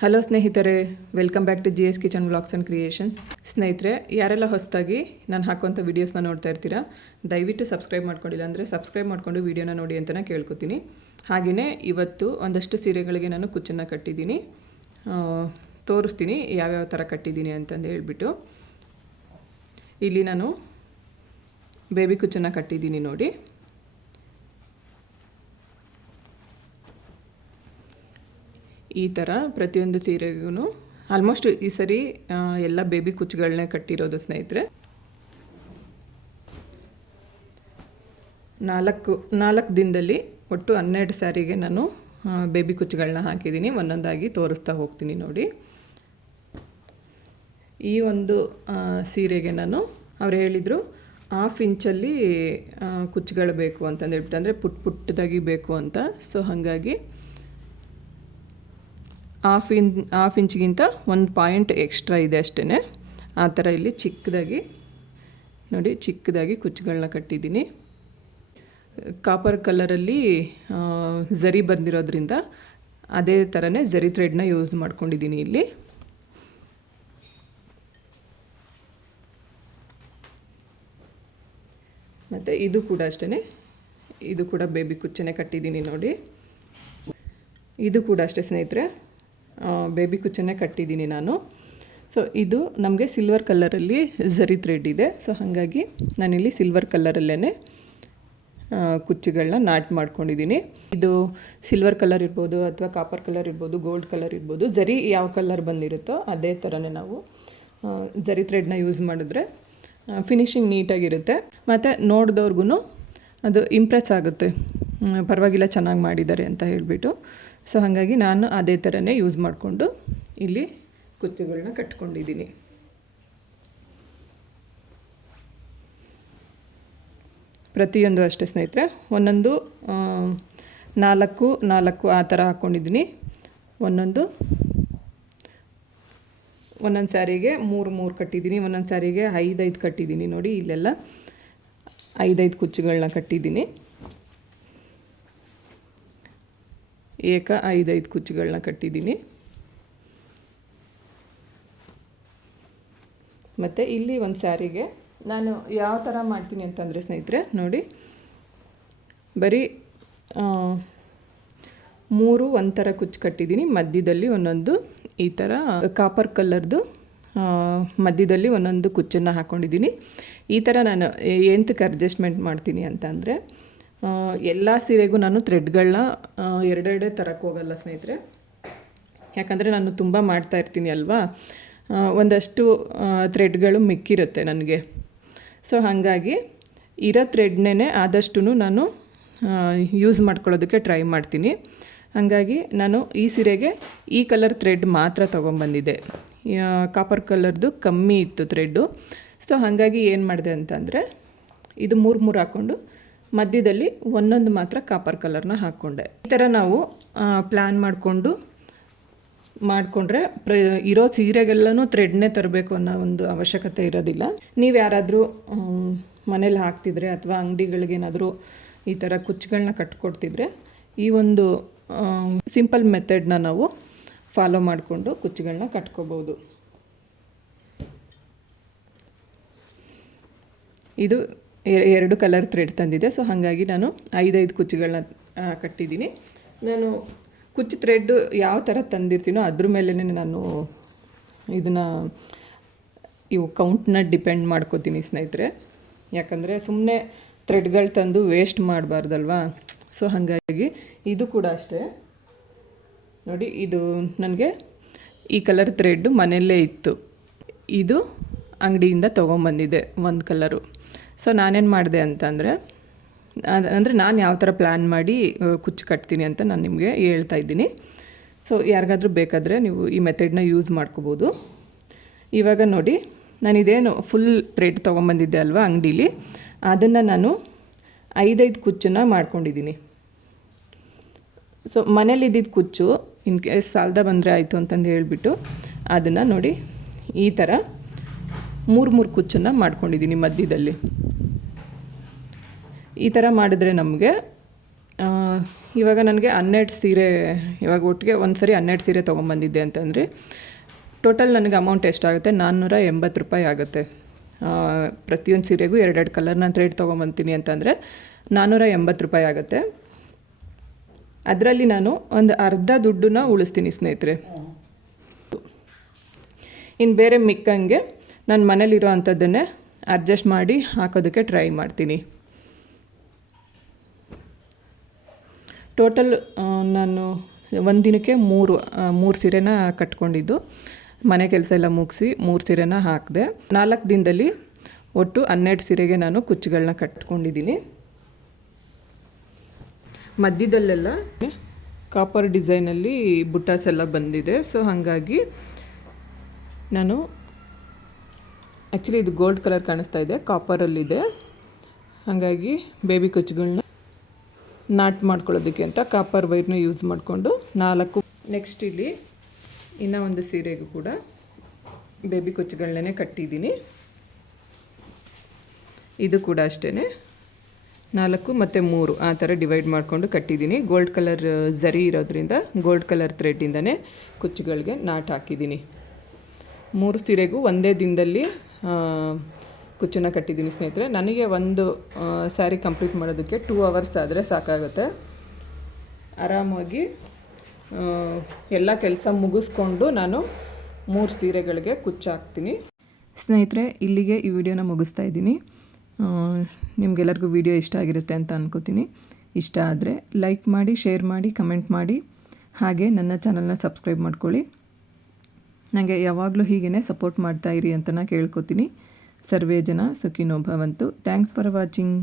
Hello ಸ್ನೇಹಿತರೆ, welcome back to GS kitchen vlogs and creations. ಸ್ನೇಹಿತರೆ, ಯಾರೆಲ್ಲ ಹೊಸದಾಗಿ ನಾನು ಹಾಕುವಂಥ ವೀಡಿಯೋಸ್ನ ನೋಡ್ತಾ ಇರ್ತೀರಾ, ದಯವಿಟ್ಟು ಸಬ್ಸ್ಕ್ರೈಬ್ ಮಾಡ್ಕೊಂಡಿಲ್ಲ ಅಂದರೆ ಸಬ್ಸ್ಕ್ರೈಬ್ ಮಾಡಿಕೊಂಡು ವೀಡಿಯೋನ ನೋಡಿ ಅಂತ ನಾನು ಕೇಳ್ಕೊತೀನಿ. ಹಾಗೆಯೇ ಇವತ್ತು ಒಂದಷ್ಟು ಸೀರೆಗಳಿಗೆ ನಾನು ಕುಚ್ಚನ್ನು ಕಟ್ಟಿದ್ದೀನಿ, ತೋರಿಸ್ತೀನಿ ಯಾವ್ಯಾವ ಥರ ಕಟ್ಟಿದ್ದೀನಿ ಅಂತಂದು ಹೇಳ್ಬಿಟ್ಟು. ಇಲ್ಲಿ ನಾನು ಬೇಬಿ ಕುಚ್ಚನ್ನು ಕಟ್ಟಿದ್ದೀನಿ ನೋಡಿ. ಈ ಥರ ಪ್ರತಿಯೊಂದು ಸೀರೆಗೂ ಆಲ್ಮೋಸ್ಟ್ ಈ ಸರಿ ಎಲ್ಲ ಬೇಬಿ ಕುಚ್ಚುಗಳನ್ನೇ ಕಟ್ಟಿರೋದು ಸ್ನೇಹಿತರೆ. ನಾಲ್ಕು ದಿನದಲ್ಲಿ ಒಟ್ಟು 12 ಸ್ಯಾರಿಗೆ ನಾನು ಬೇಬಿ ಕುಚ್ಚುಗಳನ್ನ ಹಾಕಿದ್ದೀನಿ. ಒಂದೊಂದಾಗಿ ತೋರಿಸ್ತಾ ಹೋಗ್ತೀನಿ ನೋಡಿ. ಈ ಒಂದು ಸೀರೆಗೆ ನಾನು ಅವ್ರು ಹೇಳಿದರು 1/2 ಇಂಚಲ್ಲಿ ಕುಚ್ಚುಗಳು ಬೇಕು ಅಂತಂದು ಹೇಳ್ಬಿಟ್ಟು, ಅಂದರೆ ಪುಟ್ಟದಾಗಿ ಬೇಕು ಅಂತ. ಸೊ ಹಾಗಾಗಿ 1/2 ಇಂಚ್ಗಿಂತ 1 ಪಾಯಿಂಟ್ ಎಕ್ಸ್ಟ್ರಾ ಇದೆ ಅಷ್ಟೇ. ಆ ಥರ ಇಲ್ಲಿ ಚಿಕ್ಕದಾಗಿ ನೋಡಿ, ಚಿಕ್ಕದಾಗಿ ಕುಚ್ಚುಗಳನ್ನ ಕಟ್ಟಿದ್ದೀನಿ. ಕಾಪರ್ ಕಲರಲ್ಲಿ ಝರಿ ಬಂದಿರೋದ್ರಿಂದ ಅದೇ ಥರನೇ ಝರಿ ಥ್ರೆಡ್ನ ಯೂಸ್ ಮಾಡ್ಕೊಂಡಿದ್ದೀನಿ ಇಲ್ಲಿ. ಮತ್ತು ಇದು ಕೂಡ ಅಷ್ಟೇ, ಇದು ಕೂಡ ಬೇಬಿ ಕುಚ್ಚನ್ನೇ ಕಟ್ಟಿದ್ದೀನಿ ನೋಡಿ. ಇದು ಕೂಡ ಅಷ್ಟೇ ಸ್ನೇಹಿತರೆ, ಬೇಬಿ ಕುಚ್ಚನ್ನೇ ಕಟ್ಟಿದ್ದೀನಿ ನಾನು. ಸೊ ಇದು ನಮಗೆ ಸಿಲ್ವರ್ ಕಲರಲ್ಲಿ ಝರಿ ಥ್ರೆಡ್ ಇದೆ. ಸೊ ಹಾಗಾಗಿ ನಾನಿಲ್ಲಿ ಸಿಲ್ವರ್ ಕಲರಲ್ಲೇ ಕುಚ್ಚುಗಳನ್ನ ನಾಟ್ ಮಾಡ್ಕೊಂಡಿದ್ದೀನಿ. ಇದು ಸಿಲ್ವರ್ ಕಲರ್ ಇರ್ಬೋದು, ಅಥವಾ ಕಾಪರ್ ಕಲರ್ ಇರ್ಬೋದು, ಗೋಲ್ಡ್ ಕಲರ್ ಇರ್ಬೋದು. ಝರಿ ಯಾವ ಕಲರ್ ಬಂದಿರುತ್ತೋ ಅದೇ ಥರನೇ ನಾವು ಝರಿ ಥ್ರೆಡ್ನ ಯೂಸ್ ಮಾಡಿದ್ರೆ ಫಿನಿಶಿಂಗ್ ನೀಟಾಗಿರುತ್ತೆ. ಮತ್ತು ನೋಡಿದವ್ರಿಗೂ ಅದು ಇಂಪ್ರೆಸ್ ಆಗುತ್ತೆ, ಪರವಾಗಿಲ್ಲ ಚೆನ್ನಾಗಿ ಮಾಡಿದ್ದಾರೆ ಅಂತ ಹೇಳಿಬಿಟ್ಟು. ಸೊ ಹಾಗಾಗಿ ನಾನು ಅದೇ ಥರನೇ ಯೂಸ್ ಮಾಡಿಕೊಂಡು ಇಲ್ಲಿ ಕುಚ್ಚುಗಳನ್ನ ಕಟ್ಕೊಂಡಿದ್ದೀನಿ. ಪ್ರತಿಯೊಂದು ಅಷ್ಟೇ ಸ್ನೇಹಿತರೆ, ಒಂದೊಂದು 4 ಆ ಥರ ಹಾಕ್ಕೊಂಡಿದ್ದೀನಿ. ಒಂದೊಂದು ಸ್ಯಾರಿಗೆ 3 ಕಟ್ಟಿದ್ದೀನಿ, ಒಂದೊಂದು ಸ್ಯಾರಿಗೆ 5 ಕಟ್ಟಿದ್ದೀನಿ ನೋಡಿ. ಇಲ್ಲೆಲ್ಲ 5 ಕುಚ್ಚುಗಳನ್ನ ಕಟ್ಟಿದ್ದೀನಿ, ಏಕ 5 ಕುಚ್ಚುಗಳನ್ನ ಕಟ್ಟಿದ್ದೀನಿ. ಮತ್ತು ಇಲ್ಲಿ ಒಂದು ಸ್ಯಾರಿಗೆ ನಾನು ಯಾವ ಥರ ಮಾಡ್ತೀನಿ ಅಂತಂದರೆ ಸ್ನೇಹಿತರೆ ನೋಡಿ, ಬರೀ 3 ಒಂಥರ ಕುಚ್ಚು ಕಟ್ಟಿದ್ದೀನಿ. ಮಧ್ಯದಲ್ಲಿ ಒಂದೊಂದು ಈ ಥರ ಕಾಪರ್ ಕಲರ್ದು ಮಧ್ಯದಲ್ಲಿ ಒಂದೊಂದು ಕುಚ್ಚನ್ನು ಹಾಕ್ಕೊಂಡಿದ್ದೀನಿ. ಈ ಥರ ನಾನು ಎಂತಕ್ಕೆ ಅಡ್ಜಸ್ಟ್ಮೆಂಟ್ ಮಾಡ್ತೀನಿ ಅಂತಂದರೆ, ಎಲ್ಲ ಸೀರೆಗೂ ನಾನು ಥ್ರೆಡ್ಗಳನ್ನ ಎರಡೆರಡೇ ತರಕ್ಕೆ ಹೋಗಲ್ಲ ಸ್ನೇಹಿತರೆ. ಯಾಕಂದರೆ ನಾನು ತುಂಬ ಮಾಡ್ತಾ ಇರ್ತೀನಿ ಅಲ್ವಾ, ಒಂದಷ್ಟು ಥ್ರೆಡ್ಗಳು ಮಿಕ್ಕಿರುತ್ತೆ ನನಗೆ. ಸೊ ಹಾಗಾಗಿ ಇರೋ ಥ್ರೆಡ್ನೇ ಆದಷ್ಟು ನಾನು ಯೂಸ್ ಮಾಡ್ಕೊಳ್ಳೋದಕ್ಕೆ ಟ್ರೈ ಮಾಡ್ತೀನಿ. ಹಾಗಾಗಿ ನಾನು ಈ ಸೀರೆಗೆ ಈ ಕಲರ್ ಥ್ರೆಡ್ ಮಾತ್ರ ತೊಗೊಂಬಂದಿದ್ದೆ. ಕಾಪರ್ ಕಲರ್ದು ಕಮ್ಮಿ ಇತ್ತು ಥ್ರೆಡ್ಡು. ಸೊ ಹಾಗಾಗಿ ಏನು ಮಾಡಿದೆ ಅಂತಂದರೆ, ಇದು 3 ಹಾಕ್ಕೊಂಡು ಮಧ್ಯದಲ್ಲಿ ಒಂದೊಂದು ಮಾತ್ರ ಕಾಪರ್ ಕಲರ್ನ ಹಾಕ್ಕೊಂಡೆ. ಈ ಥರ ನಾವು ಪ್ಲ್ಯಾನ್ ಮಾಡಿಕೊಂಡ್ರೆ ಇರೋ ಸೀರೆಗೆಲ್ಲನೂ ಥ್ರೆಡ್ನೇ ತರಬೇಕು ಅನ್ನೋ ಒಂದು ಅವಶ್ಯಕತೆ ಇರೋದಿಲ್ಲ. ನೀವು ಯಾರಾದರೂ ಮನೇಲಿ ಹಾಕ್ತಿದ್ರೆ ಅಥವಾ ಅಂಗಡಿಗಳಿಗೇನಾದರೂ ಈ ಥರ ಕುಚ್ಚುಗಳನ್ನ ಕಟ್ಕೊಡ್ತಿದ್ರೆ, ಈ ಒಂದು ಸಿಂಪಲ್ ಮೆಥಡ್ನ ನಾವು ಫಾಲೋ ಮಾಡಿಕೊಂಡು ಕುಚ್ಚುಗಳನ್ನ ಕಟ್ಕೋಬೋದು. ಇದು 2 ಕಲರ್ ಥ್ರೆಡ್ ತಂದಿದೆ. ಸೊ ಹಾಗಾಗಿ ನಾನು 5 ಕುಚ್ಚುಗಳನ್ನ ಕಟ್ಟಿದ್ದೀನಿ. ನಾನು ಕುಚ್ಚು ಥ್ರೆಡ್ಡು ಯಾವ ಥರ ತಂದಿರ್ತೀನೋ ಅದ್ರ ಮೇಲೇ ನಾನು ಇವು ಕೌಂಟ್ನ ಡಿಪೆಂಡ್ ಮಾಡ್ಕೋತೀನಿ ಸ್ನೇಹಿತರೆ. ಯಾಕಂದರೆ ಸುಮ್ಮನೆ ಥ್ರೆಡ್ಗಳು ತಂದು ವೇಸ್ಟ್ ಮಾಡಬಾರ್ದಲ್ವಾ. ಸೊ ಹಾಗಾಗಿ ಇದು ಕೂಡ ಅಷ್ಟೇ ನೋಡಿ, ಇದು ನನಗೆ ಈ ಕಲರ್ ಥ್ರೆಡ್ಡು ಮನೆಯಲ್ಲೇ ಇತ್ತು. ಇದು ಅಂಗಡಿಯಿಂದ ತೊಗೊಂಬಂದಿದ್ದೆ ಒಂದು ಕಲರು. ಸೊ ನಾನೇನು ಮಾಡಿದೆ ಅಂತಂದರೆ, ನಾನು ಯಾವ ಥರ ಪ್ಲ್ಯಾನ್ ಮಾಡಿ ಕುಚ್ಚು ಕಟ್ತೀನಿ ಅಂತ ನಾನು ನಿಮಗೆ ಹೇಳ್ತಾ ಇದ್ದೀನಿ. ಸೊ ಯಾರಿಗಾದ್ರೂ ಬೇಕಾದರೆ ನೀವು ಈ ಮೆಥಡ್ನ ಯೂಸ್ ಮಾಡ್ಕೋಬೋದು. ಇವಾಗ ನೋಡಿ, ನಾನಿದೇನು ಫುಲ್ ಥ್ರೆಡ್ ತೊಗೊಂಬಂದಿದ್ದೆ ಅಲ್ವಾ ಅಂಗಡೀಲಿ, ಅದನ್ನು ನಾನು 5 ಕುಚ್ಚನ್ನು ಮಾಡ್ಕೊಂಡಿದ್ದೀನಿ. ಸೊ ಮನೇಲಿದ್ದಿದ್ದು ಕುಚ್ಚು ಇನ್ ಕೇಸ್ ಸಾಲದ ಬಂದರೆ ಆಯಿತು ಅಂತಂದು ಹೇಳಿಬಿಟ್ಟು ಅದನ್ನು ನೋಡಿ ಈ ಥರ 3 ಕುಚ್ಚನ್ನು ಮಾಡ್ಕೊಂಡಿದ್ದೀನಿ ಮಧ್ಯದಲ್ಲಿ. ಈ ಥರ ಮಾಡಿದ್ರೆ ನಮಗೆ ಇವಾಗ ನನಗೆ 12 ಸೀರೆ, ಇವಾಗ ಒಟ್ಟಿಗೆ ಒಂದು ಸರಿ 12 ಸೀರೆ ತೊಗೊಂಬಂದಿದ್ದೆ ಅಂತಂದರೆ ಟೋಟಲ್ ನನಗೆ ಅಮೌಂಟ್ ಎಷ್ಟಾಗುತ್ತೆ, 480 ರೂಪಾಯಿ ಆಗುತ್ತೆ. ಪ್ರತಿಯೊಂದು ಸೀರೆಗೂ 2 ಕಲರ್ ನಾನು ಥ್ರೆಡ್ ತೊಗೊಂಬಂತೀನಿ ಅಂತಂದರೆ 480 ರೂಪಾಯಿ ಆಗುತ್ತೆ. ಅದರಲ್ಲಿ ನಾನು ಒಂದು ಅರ್ಧ ದುಡ್ಡನ್ನ ಉಳಿಸ್ತೀನಿ ಸ್ನೇಹಿತರೆ. ಇನ್ನು ಬೇರೆ ಮಿಕ್ಕಂಗೆ ನಾನು ಮನೇಲಿರೋ ಅಂಥದ್ದನ್ನೇ ಅಡ್ಜಸ್ಟ್ ಮಾಡಿ ಹಾಕೋದಕ್ಕೆ ಟ್ರೈ ಮಾಡ್ತೀನಿ. ಟೋಟಲ್ ನಾನು ಒಂದು ದಿನಕ್ಕೆ ಮೂರು ಸೀರೆನ ಕಟ್ಕೊಂಡಿದ್ದು, ಮನೆ ಕೆಲಸ ಎಲ್ಲ ಮುಗಿಸಿ 3 ಸೀರೆನ ಹಾಕಿದೆ. 4 ದಿನದಲ್ಲಿ ಒಟ್ಟು 12 ಸೀರೆಗೆ ನಾನು ಕುಚ್ಚುಗಳನ್ನ ಕಟ್ಕೊಂಡಿದ್ದೀನಿ. ಮಧ್ಯದಲ್ಲೆಲ್ಲ ಕಾಪರ್ ಡಿಸೈನಲ್ಲಿ ಬುಟ್ಟಾಸ್ ಎಲ್ಲ ಬಂದಿದೆ. ಸೊ ಹಾಗಾಗಿ ನಾನು ಆ್ಯಕ್ಚುಲಿ ಇದು ಗೋಲ್ಡ್ ಕಲರ್ ಕಾಣಿಸ್ತಾ ಇದೆ, ಕಾಪರಲ್ಲಿದೆ. ಹಾಗಾಗಿ ಬೇಬಿ ಕುಚ್ಚುಗಳನ್ನ ನಾಟ್ ಮಾಡ್ಕೊಳ್ಳೋದಕ್ಕೆ ಅಂತ ಕಾಪರ್ ವೈರ್ನ ಯೂಸ್ ಮಾಡಿಕೊಂಡು 4. ನೆಕ್ಸ್ಟ್ ಇಲ್ಲಿ ಇನ್ನೂ ಒಂದು ಸೀರೆಗೂ ಕೂಡ ಬೇಬಿ ಕುಚ್ಚುಗಳನ್ನೇ ಕಟ್ಟಿದ್ದೀನಿ. ಇದು ಕೂಡ ಅಷ್ಟೇ 4 ಮತ್ತು 3 ಆ ಥರ ಡಿವೈಡ್ ಮಾಡಿಕೊಂಡು ಕಟ್ಟಿದ್ದೀನಿ. ಗೋಲ್ಡ್ ಕಲರ್ ಝರಿ ಇರೋದ್ರಿಂದ ಗೋಲ್ಡ್ ಕಲರ್ ಥ್ರೆಡ್ಡಿಂದನೇ ಕುಚ್ಚುಗಳಿಗೆ ನಾಟ್ ಹಾಕಿದ್ದೀನಿ. 3 ಸೀರೆಗೂ ಒಂದೇ ದಿನದಲ್ಲಿ ಕುಚ್ಚನ್ನ ಕಟ್ಟಿದ್ದೀನಿ ಸ್ನೇಹಿತರೆ. ನನಗೆ ಒಂದು ಸ್ಯಾರಿ ಕಂಪ್ಲೀಟ್ ಮಾಡೋದಕ್ಕೆ 2 ಅವರ್ಸ್ ಆದರೆ ಸಾಕಾಗುತ್ತೆ. ಆರಾಮಾಗಿ ಎಲ್ಲ ಕೆಲಸ ಮುಗಿಸ್ಕೊಂಡು ನಾನು 3 ಸೀರೆಗಳಿಗೆ ಕುಚ್ಚು ಹಾಕ್ತೀನಿ. ಸ್ನೇಹಿತರೆ, ಇಲ್ಲಿಗೆ ಈ ವಿಡಿಯೋನ ಮುಗಿಸ್ತಾ ಇದ್ದೀನಿ. ನಿಮಗೆಲ್ಲರಿಗೂ ವಿಡಿಯೋ ಇಷ್ಟ ಆಗಿರುತ್ತೆ ಅಂತ ಅನ್ಕೋತೀನಿ. ಇಷ್ಟ ಆದರೆ ಲೈಕ್ ಮಾಡಿ, ಶೇರ್ ಮಾಡಿ, ಕಮೆಂಟ್ ಮಾಡಿ, ಹಾಗೆ ನನ್ನ ಚಾನಲ್ನ ಸಬ್ಸ್ಕ್ರೈಬ್ ಮಾಡ್ಕೊಳ್ಳಿ. ನನಗೆ ಯಾವಾಗಲೂ ಹೀಗೇ ಸಪೋರ್ಟ್ ಮಾಡ್ತಾಯಿರಿ ಅಂತ ನಾನು ಕೇಳ್ಕೊತೀನಿ. ಸರ್ವೇ ಜನ ಸುಖಿನೋ ಭವಂತು. Thanks for watching.